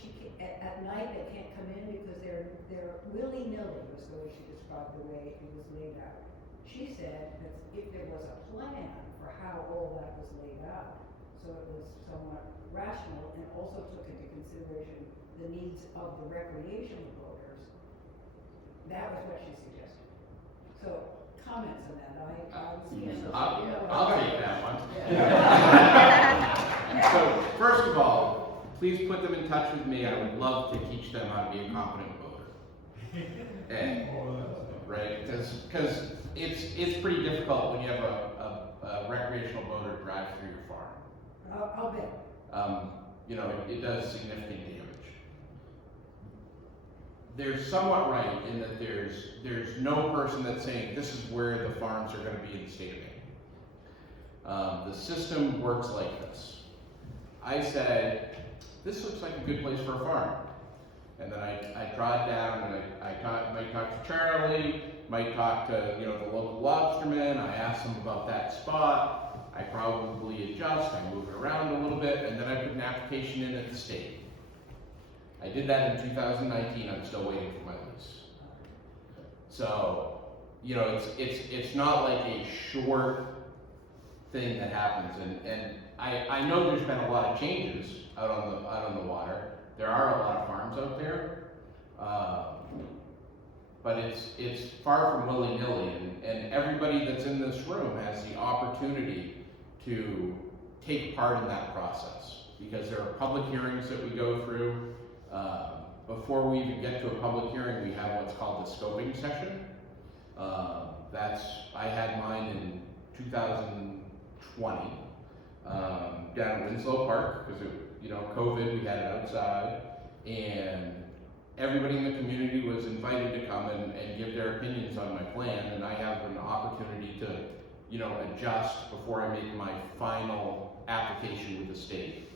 She at night they can't come in because they're willy-nilly, was the way she described the way it was laid out. She said that if there was a plan for how all that was laid out, so it was somewhat rational and also took into consideration the needs of the recreational boaters, that was what she suggested. So, comments on that, I'll take that one. So, first of all, please put them in touch with me. I would love to teach them how to be a competent boater. And, right, because it's pretty difficult when you have a recreational boater drive through your farm. I'll bet. You know, it does significant damage. They're somewhat right in that there's no person that's saying this is where the farms are going to be in the state of Maine. The system works like this. I said, this looks like a good place for a farm. And then I trot down and I might talk to Charlie, might talk to, you know, the local lobsterman. I ask them about that spot. I probably adjust, I move it around a little bit, and then I put an application in at the state. I did that in 2019, I'm still waiting for my lease. So, you know, it's not like a short thing that happens, and I know there's been a lot of changes out on the water. There are a lot of farms out there, but it's far from willy-nilly, and everybody that's in this room has the opportunity to take part in that process, because there are public hearings that we go through. Before we even get to a public hearing, we have what's called the scoping session. I had mine in 2020 down at Winslow Park, because you know, COVID, we had it outside, and everybody in the community was invited to come and give their opinions on my plan, and I have an opportunity to, you know, adjust before I make my final application with the state.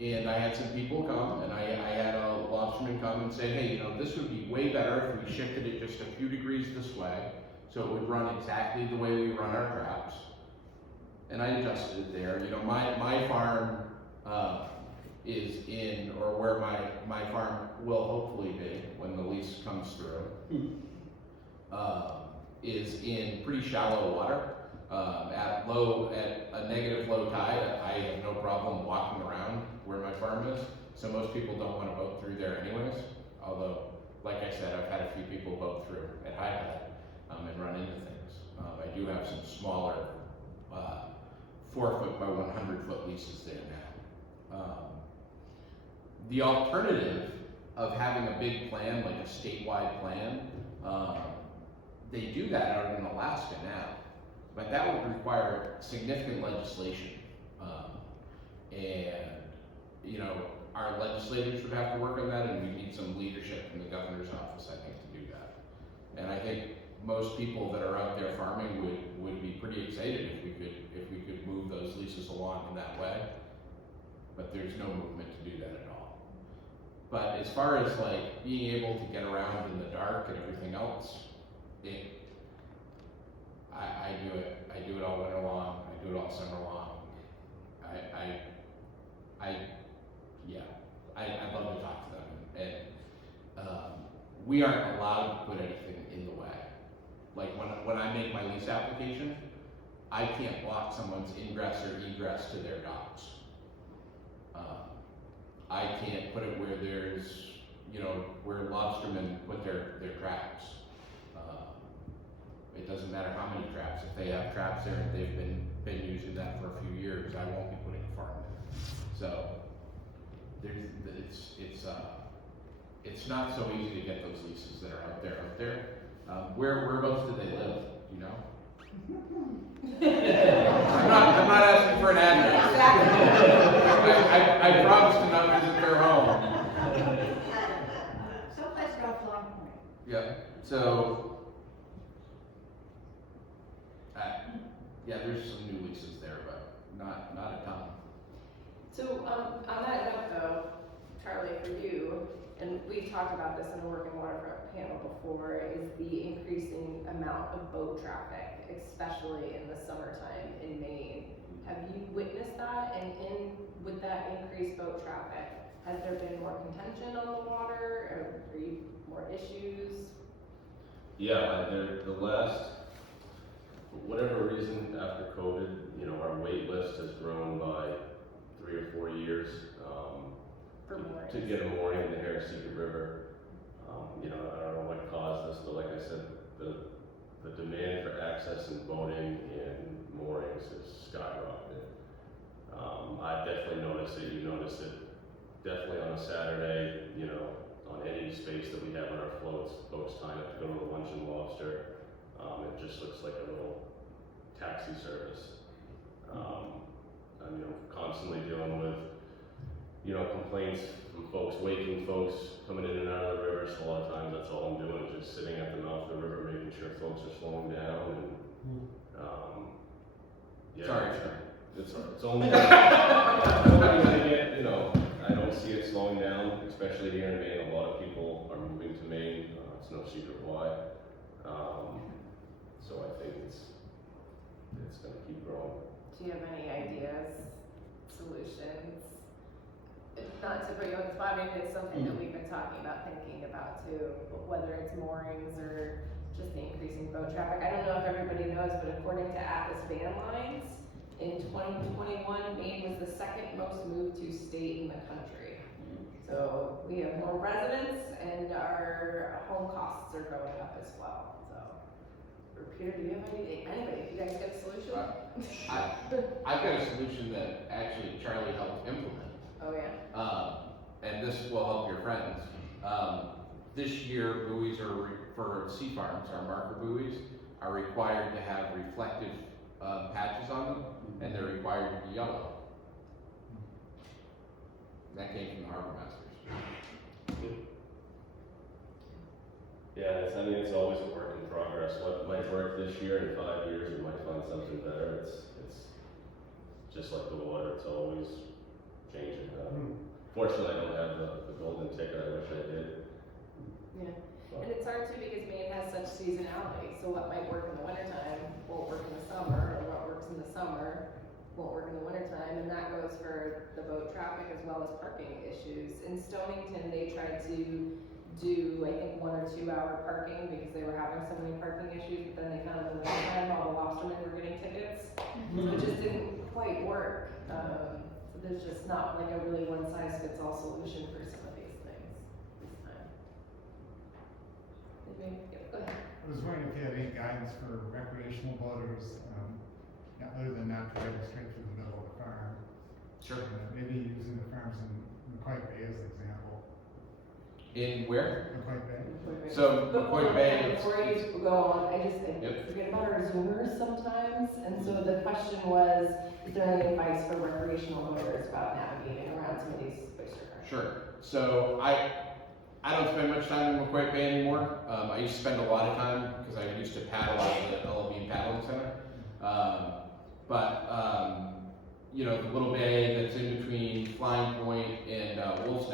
And I had some people come, and I had a lobsterman come and say, hey, you know, this would be way better if we shifted it just a few degrees this way, so it would run exactly the way we run our traps. And I adjusted it there. You know, my farm is in, or where my farm will hopefully be when the lease comes through, is in pretty shallow water. At a negative low tide, I have no problem walking around where my farm is. So most people don't want to boat through there anyways. Although, like I said, I've had a few people boat through at high tide and run into things. I do have some smaller 4-foot by 100-foot leases there now. The alternative of having a big plan, like a statewide plan, they do that out in Alaska now. But that would require significant legislation. And, you know, our legislators would have to work on that, and we need some leadership from the governor's office, I think, to do that. And I think most people that are out there farming would be pretty excited if we could move those leases along in that way. But there's no movement to do that at all. But as far as like being able to get around in the dark and everything else, I do it. I do it all winter long. I do it all summer long. I'd love to talk to them, and we aren't allowed to put anything in the way. Like when I make my lease application, I can't block someone's ingress or egress to their docks. I can't put it where there's, where lobstermen put their traps. It doesn't matter how many traps. If they have traps there and they've been using that for a few years, I won't be putting a farm there. So it's not so easy to get those leases that are out there. Whereabouts do they live? Do you know? I'm not asking for an address. I promise to not visit their home. Someplace off Long Point. Yeah. So. There's some new leases there, but not a ton. So, on that note though, Charlie, for you, and we've talked about this in the Working Waterfront panel before, is the increasing amount of boat traffic, especially in the summertime in Maine. Have you witnessed that? And with that increased boat traffic, has there been more contention on the water, or more issues? Yeah, the last, for whatever reason, after COVID, our wait list has grown by 3 or 4 years to get a mooring in the Harris-Secret River. I don't know what caused this, but like I said, the demand for access and boating and moorings has skyrocketed. I've definitely noticed it. You notice it definitely on a Saturday. On any space that we have on our floats, folks tying up to go to the lunch and lobster. It just looks like a little taxi service. I'm constantly dealing with complaints from folks, waking folks, coming in and out of the river. So a lot of times that's all I'm doing, just sitting at the mouth of the river, making sure folks are slowing down. And Sorry. It's only gonna get, I don't see it slowing down, especially here in Maine. A lot of people are moving to Maine. It's no secret why. So I think it's gonna keep growing. Do you have any ideas, solutions? Not to put you on the spot, maybe it's something that we've been talking about, thinking about too, whether it's moorings or just the increasing boat traffic. I don't know if everybody knows, but according to Atlas Van Lines, in 2021, Maine was the second most moved to state in the country. So we have more residents and our home costs are going up as well. So, Peter, do you have anybody? You guys got a solution? I've got a solution that actually Charlie helped implement. Oh yeah. And this will help your friends. This year, buoys for sea farms, our marker buoys, are required to have reflective patches on them, and they're required to be yellow. That came from the harbor masters. Yeah, it's always a work in progress. What might work this year, in 5 years, we might find something better. It's just like the water, it's always changing. Fortunately, I don't have the golden ticket. I wish I did. Yeah. And it's hard too because Maine has such seasonality. So what might work in the wintertime won't work in the summer, or what works in the summer won't work in the wintertime. And that goes for the boat traffic as well as parking issues. In Stonington, they tried to do, I think, 1 or 2 hour parking because they were having so many parking issues, but then they found in the wintertime all the lobstermen were getting tickets. So it just didn't quite work. So there's just not like a really one size fits all solution for some of these things this time. Go ahead. I was wondering if you had any guidance for recreational boaters, other than not driving straight through the middle of the farm. Sure. Maybe using the farms in McCoy Bay as an example. In where? McCoy Bay. So McCoy Bay. Before you go on, I just think forget about our Zoomers sometimes. And so the question was, is there any advice for recreational boaters about navigating around some of these oyster currents? Sure. So I don't spend much time in McCoy Bay anymore. I used to spend a lot of time because I used to paddle at the Bean Paddling Center. The little bay that's in between Flying Point and Wolf's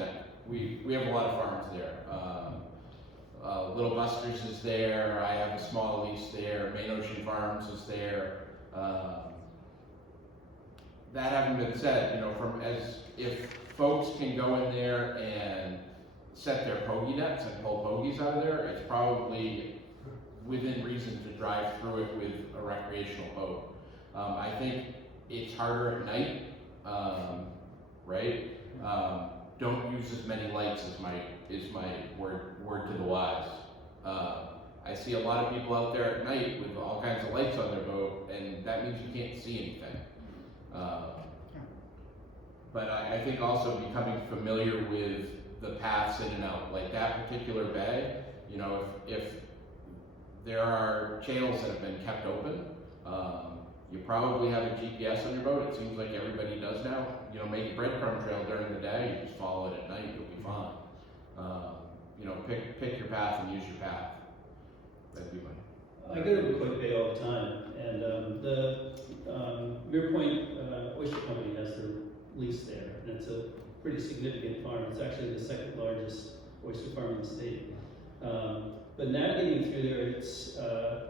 we have a lot of farms there. Little Buster's is there, I have a small lease there, Main Ocean Farms is there. That having been said, you know, if folks can go in there and set their pogie nets and pull pogies out of there, it's probably within reason to drive through it with a recreational boat. I think it's harder at night, right? Don't use as many lights is my word to the wise. I see a lot of people out there at night with all kinds of lights on their boat, and that means you can't see anything. But I think also becoming familiar with the paths in and out, like that particular bay, you know, if there are channels that have been kept open, you probably have a GPS on your boat. It seems like everybody does now. You know, make a breadcrumb trail during the day, you just follow it at night, you'll be fine. You know, pick your path and use your path. That'd be my. I go to McCoy Bay all the time, and the Muir Point Oyster Company has their lease there, and it's a pretty significant farm. It's actually the second largest oyster farm in the state. But navigating through there, it's,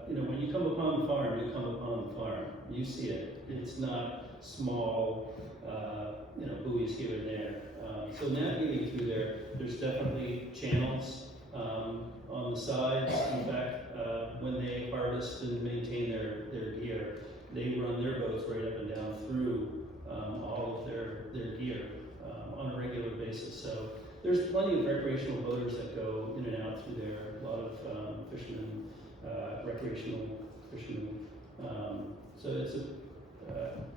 you know, when you come upon the farm, you come upon the farm. You see it. It's not small, you know, buoys here and there. So navigating through there, there's definitely channels on the sides. In fact, when they harvest and maintain their gear, they run their boats right up and down through all of their gear on a regular basis. So there's plenty of recreational boaters that go in and out through there. A lot of fishermen, recreational fishermen. So it's a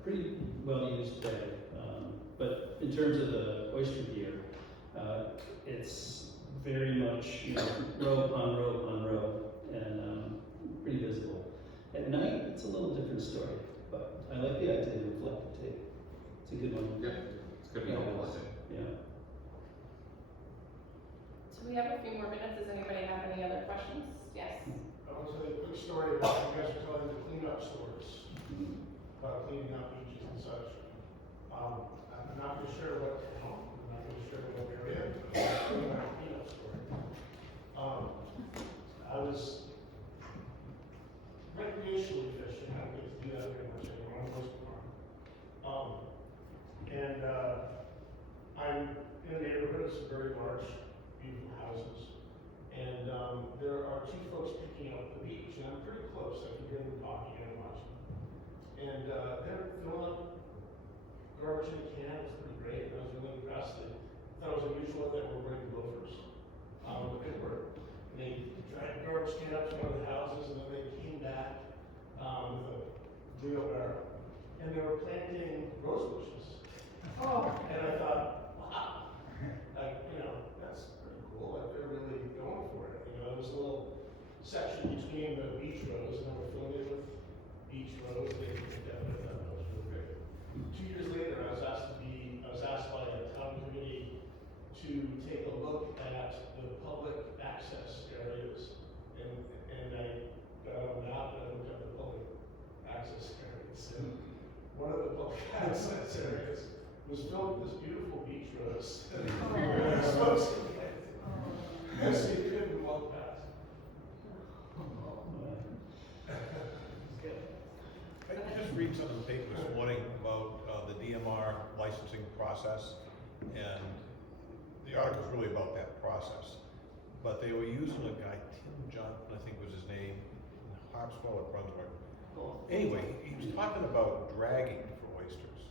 pretty well used bay. But in terms of the oyster gear, it's very much, you know, row upon row upon row, and pretty visible. At night, it's a little different story, but I like the idea of reflective tape. It's a good one. Yeah, it's gonna be helpful, I think. Yeah. So we have a few more minutes. Does anybody have any other questions? Yes. I want to tell you a quick story about you guys are telling the cleanup stories, about cleaning up beaches and such. I'm not going to share what town, I'm not going to share what area, but I'm going to tell you a cleanup story. I was recreationally fishing. I don't get to do that very much anymore. I'm supposed to farm. And I'm in a neighborhood of some very large, beautiful houses. And there are two folks picking up the beach, and I'm pretty close. I can hear them talking and watching. And they're filling up garbage in a can. It's pretty great. I was really impressed. I thought it was unusual that they were wearing loafers. But they were. And they dragged the garbage can up to one of the houses, and then they came back with a wheelbarrow. And they were planting rose bushes. Oh. And I thought, wow, like, you know, that's pretty cool. Like, they're really going for it. You know, there was a little section between the beach rows, and they were filling it with beach rows. They definitely thought that was really great. 2 years later, I was asked by a town committee to take a look at the public access areas. And I got on the map and I looked at the public access areas. And one of the public access areas was filled with this beautiful beach rose. And we were supposed to get it. So you couldn't walk past. I just read something in the paper this morning about the DMR licensing process, and the article's really about that process. But they were using a guy, Tim Johnson, I think was his name, in Harpswell or Brunswick. Anyway, he was talking about dragging for oysters,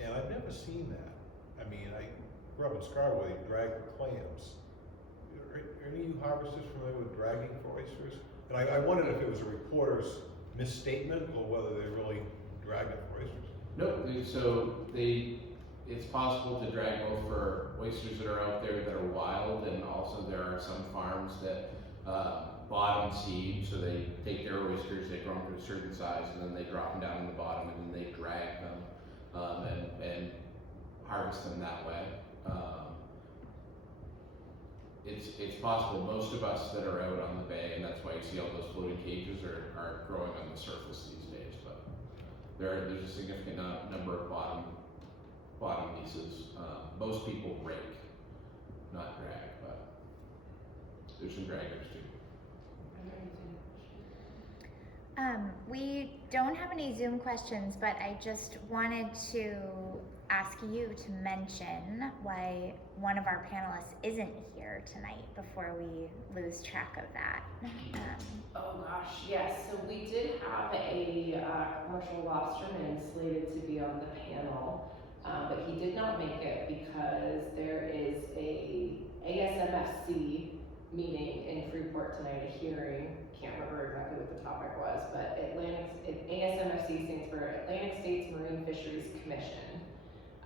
and I've never seen that. I mean, I grew up in Scarborough, they drag for clams. Are any of you harvesters familiar with dragging for oysters? And I wondered if it was a reporter's misstatement or whether they're really dragging for oysters. No, it's possible to drag both for oysters that are out there that are wild, and also there are some farms that bottom seed, so they take their oysters, they grow them to a certain size, and then they drop them down in the bottom, and then they drag them and harvest them that way. It's possible. Most of us that are out on the bay, and that's why you see all those floating cages, are growing on the surface these days. But there's a significant number of bottom leases. Most people rake. not drag, but there's some draggers too. We don't have any Zoom questions, but I just wanted to ask you to mention why one of our panelists isn't here tonight before we lose track of that. Oh gosh, yes, so we did have a commercial lobsterman slated to be on the panel, but he did not make it because there is a ASMFC meeting in Freeport tonight, a hearing. Can't remember exactly what the topic was, but ASMFC stands for Atlantic States Marine Fisheries Commission.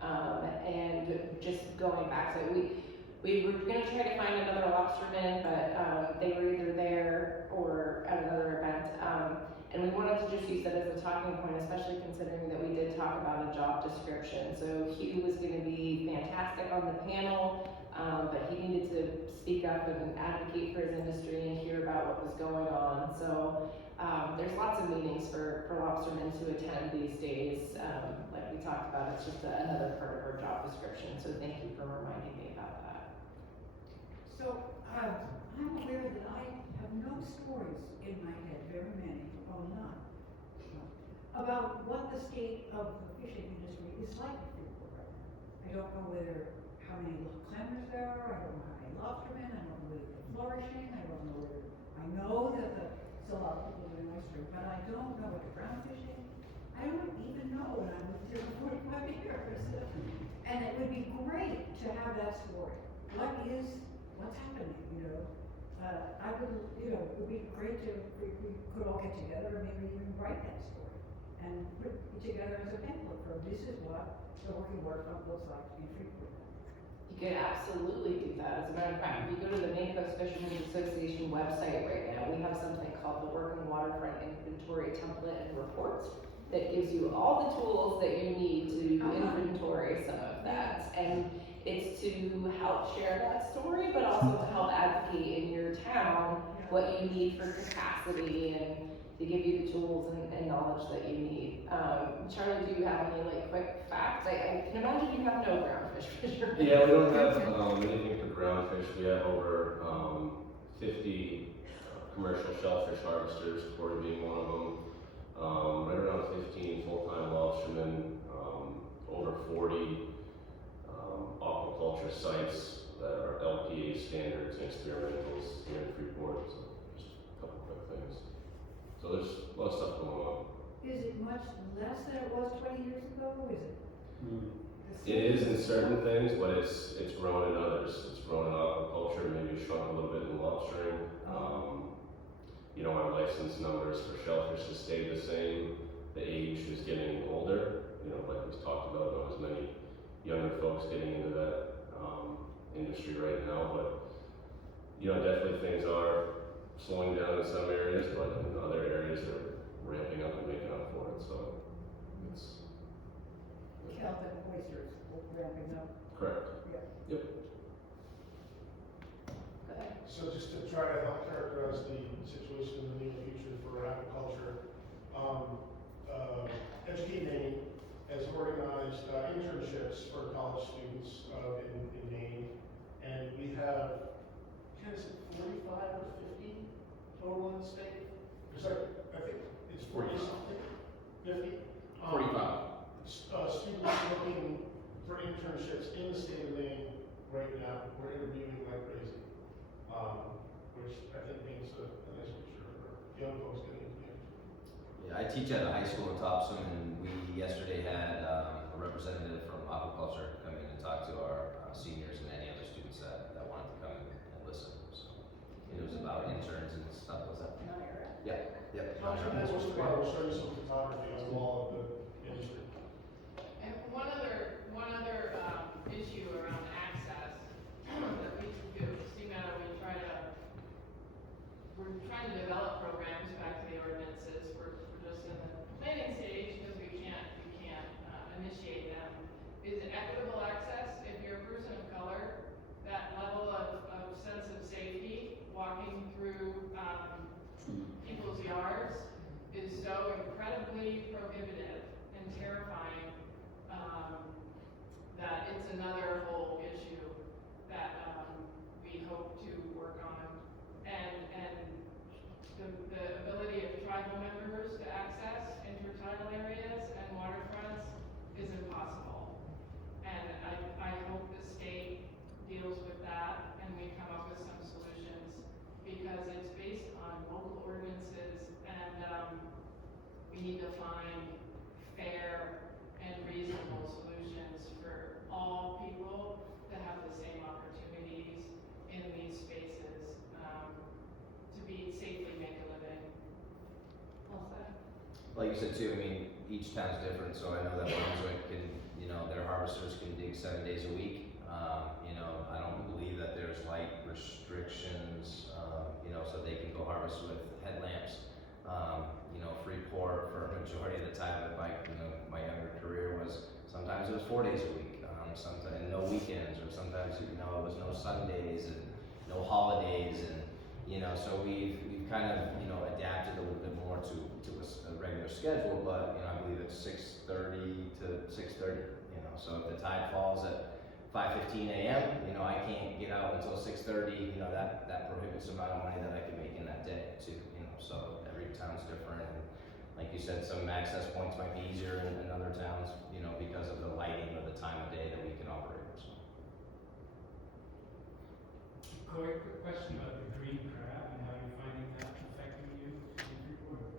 And just going back to it, we were gonna try to find another lobsterman, but they were either there or at another event. And we wanted to just use that as a talking point, especially considering that we did talk about a job description. So Hugh was gonna be fantastic on the panel, but he needed to speak up and advocate for his industry and hear about what was going on. So there's lots of meetings for lobstermen to attend these days. Like we talked about, it's just another part of our job description. So thank you for reminding me about that. So, I'm aware that I have no stories in my head, very many, or none, about what the state of the fishing industry is like in Freeport right now. I don't know how many clammers there are, I don't know how many lobstermen, I don't know whether they're flourishing, I don't know whether, I know that still a lot of people doing oyster, but I don't know what the brown fishing, I don't even know, and I've lived here for 45 years. And it would be great to have that story. What's happening, you know? I would, it would be great if we could all get together and maybe even write that story and put it together as a pamphlet for this is what the working waterfront looks like in Freeport. You could absolutely do that. As a matter of fact, if you go to the Maine Coast Fishermen's Association website right now, we have something called the Working Waterfront Inventory Template and Report that gives you all the tools that you need to inventory some of that. And it's to help share that story, but also to help advocate in your town what you need for capacity and to give you the tools and knowledge that you need. Charlie, do you have any quick facts? I can imagine you have no groundfish fishermen. Yeah, we don't have anything for groundfish. We have over 50 commercial shellfish harvesters, Corey being one of them. Right around 15 full-time lobstermen, over 40 aquaculture sites that are LPA standards and experimentals here in Freeport. So just a couple quick things. So there's a lot of stuff going on. Is it much less than it was 20 years ago? Is it? It is in certain things, but it's grown in others. It's grown in aquaculture, maybe shrunk a little bit in lobstering. Our license numbers for shellfish has stayed the same. The age is getting older. Like we talked about, not as many younger folks getting into that industry right now, but definitely things are slowing down in some areas, but in other areas they're ramping up and making up for it. So it's Kelp and oysters ramping up. correct. Yeah. Yep. So just to try to help characterize the situation in the near future for agriculture, Educate Maine has organized internships for college students in Maine, and we have, is it 45 or 50 total in the state? I think it's 40 something, 50? 45. Students looking for internships in the state of Maine right now. We're interviewing like crazy, which I think means a nice future for young folks getting into the industry. Yeah, I teach at a high school in Thompson, and we yesterday had a representative from aquaculture come in and talk to our seniors and any other students that wanted to come and listen. So it was about interns and stuff. Was that? Yep. We'll show you some photography on the wall of the industry. And one other issue around access that we do, CMATA, we're trying to develop programs back to the ordinances. We're just in the planning stage because we can't initiate them. Is it equitable access? If you're a person of color, that level of sense of safety walking through people's yards is so important. like I said too, I mean, each town's different, so I know that Brunswick can, you know, their harvesters can dig 7 days a week. You know, I don't believe that there's light restrictions, you know, so they can go harvest with headlamps. You know, Freeport for a majority of the time of my younger career was, sometimes it was 4 days a week, sometimes, and no weekends, or sometimes, you know, it was no Sundays and no holidays, and, you know, so we've kind of, you know, adapted a little bit more to a regular schedule, but, you know, I believe it's 6:30 to 6:30, you know, so if the tide falls at 5:15 a.m., you know, I can't get out until 6:30, you know, that prohibits the amount of money that I can make in that day too, you know, so every town's different, and like you said, some access points might be easier in other towns, you know, because of the lighting or the time of day that we can operate, so. Corey, quick question about the green crab and how you're finding that affecting you in Freeport?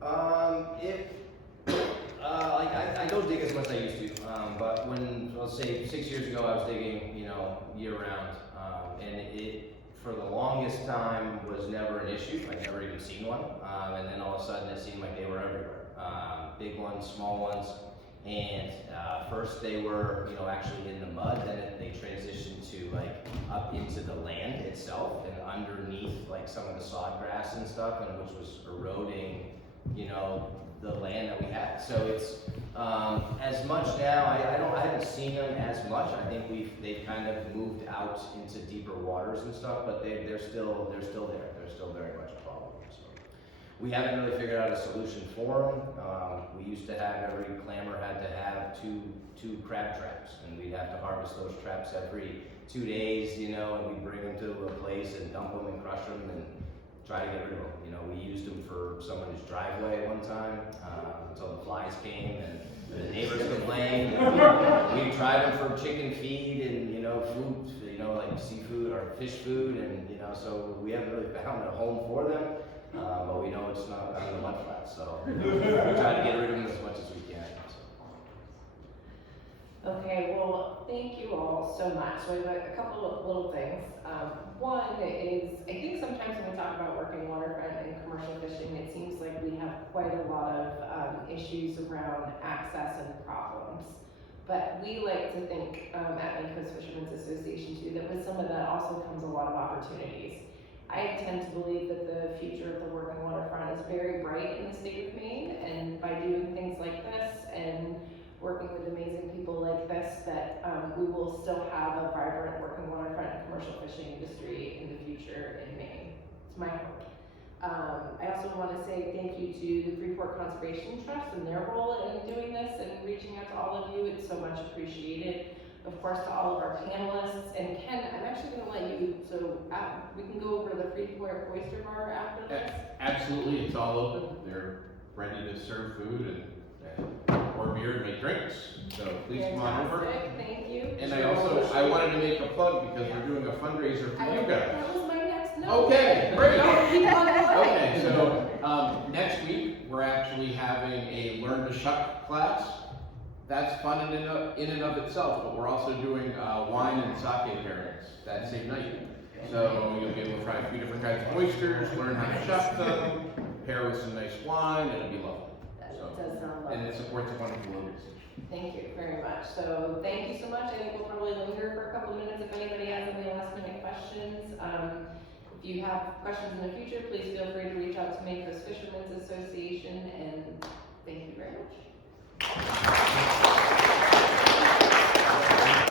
Like I don't dig as much as I used to, but when, let's say 6 years ago, I was digging, you know, year round, and it for the longest time was never an issue. I'd never even seen one, and then all of a sudden it seemed like they were everywhere. Big ones, small ones, and first they were, you know, actually in the mud, then they transitioned to like up into the land itself and underneath like some of the sod grass and stuff, and which was eroding, you know, the land that we had. So it's as much now. I haven't seen them as much. I think they've kind of moved out into deeper waters and stuff, but they're still there. They're still very much a problem. So we haven't really figured out a solution for them. We used to have every clamor had to have two crab traps, and we'd have to harvest those traps every 2 days, you know, and we'd bring them to a place and dump them and crush them and try to get rid of them. You know, we used them for someone's driveway one time until the flies came and the neighbors complained. We tried them for chicken feed and, you know, food, you know, like seafood or fish food, and, you know, so we haven't really found a home for them, but we know it's not on the mud flats, so we try to get rid of them as much as we can. So. Okay, well, thank you all so much. So we have a couple of little things. One is, I think sometimes when we talk about working waterfront and commercial fishing, it seems like we have quite a lot of issues around access and problems. But we like to think at Maine Coast Fishermen's Association too, that with some of that also comes a lot of opportunities. I tend to believe that the future of the working waterfront is very bright in the state of Maine, and by doing things like this and working with amazing people like this, that we will still have a vibrant working waterfront and commercial fishing industry in the future in Maine. It's my hope. I also want to say thank you to the Freeport Conservation Trust and their role in doing this and reaching out to all of you. It's so much appreciated. Of course, to all of our panelists. And Ken, I'm actually going to let you, so we can go over the Freeport Oyster Bar after this. Absolutely, it's all open. They're ready to serve food and pour beer and make drinks. So please come on over. Thank you. And I wanted to make a plug because we're doing a fundraiser for you guys. That was my next note. Okay, great. No, keep on going. Okay, so next week we're actually having a learn to shuck class. That's fun in and of itself, but we're also doing wine and sake pairings that same night. So you'll be able to try a few different kinds of oysters, learn how to shuck them, pair with some nice wine, and it'll be lovely. That does sound lovely. And it supports a wonderful organization. Thank you very much. So thank you so much. I think we'll probably linger for a couple of minutes if anybody has any last minute questions. If you have questions in the future, please feel free to reach out to Maine Coast Fishermen's Association, and thank you very much.